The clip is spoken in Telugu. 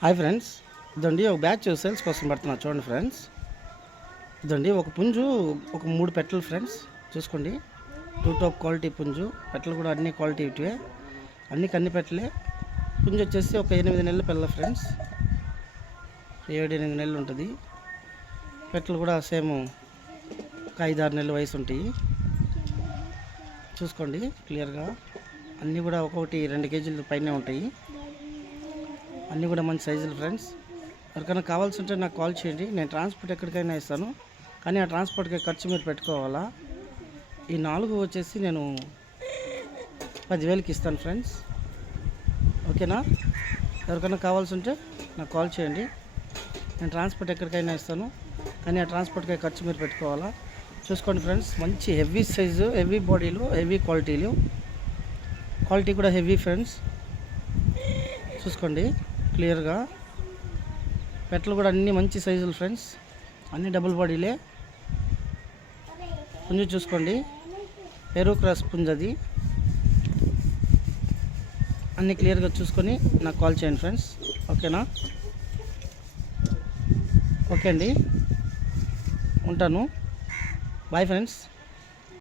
హాయ్ ఫ్రెండ్స్, ఇదండి ఒక బ్యాచ్ సేల్స్ కోసం పెడుతున్నా చూడండి ఫ్రెండ్స్. ఇదండి ఒక పుంజు, ఒక 3 పెట్టలు ఫ్రెండ్స్. చూసుకోండి, 2 టాప్ క్వాలిటీ పుంజు. పెట్టలు కూడా అన్ని క్వాలిటీ ఇటువే, అన్ని పెట్టలే. పుంజు వచ్చేసి ఒక 8 నెలల పిల్ల ఫ్రెండ్స్, 7-8 నెలలు ఉంటుంది. పెట్టలు కూడా సేమ్ ఒక 5-6 నెలల వయసు ఉంటాయి. చూసుకోండి క్లియర్గా, అన్నీ కూడా ఒక్కొక్కటి 2 కేజీల పైనే ఉంటాయి. అన్నీ కూడా మంచి సైజులు ఫ్రెండ్స్. ఎవరికైనా కావాల్సి ఉంటే నాకు కాల్ చేయండి, నేను ట్రాన్స్పోర్ట్ ఎక్కడికైనా ఇస్తాను. కానీ ఆ ట్రాన్స్పోర్ట్కి ఖర్చు మీరు పెట్టుకోవాలా. ఈ 4 వచ్చేసి నేను 10,000కి ఇస్తాను ఫ్రెండ్స్, ఓకేనా. ఎవరికైనా కావాల్సి ఉంటే నాకు కాల్ చేయండి, నేను ట్రాన్స్పోర్ట్ ఎక్కడికైనా ఇస్తాను. కానీ ఆ ట్రాన్స్పోర్ట్కి ఖర్చు మీరు పెట్టుకోవాలా. చూసుకోండి ఫ్రెండ్స్, మంచి హెవీ సైజు, హెవీ బాడీలు, హెవీ క్వాలిటీ కూడా హెవీ ఫ్రెండ్స్. చూసుకోండి క్లియర్గా, పెట్టలు కూడా అన్నీ మంచి సైజులు ఫ్రెండ్స్, అన్నీ డబుల్ బాడీలే. పుంజు చూసుకోండి, పెరూ క్రాస్ పుంజు అది. అన్నీ క్లియర్గా చూసుకొని నాకు కాల్ చేయండి ఫ్రెండ్స్, ఓకేనా. ఓకే అండి, ఉంటాను. Bye friends.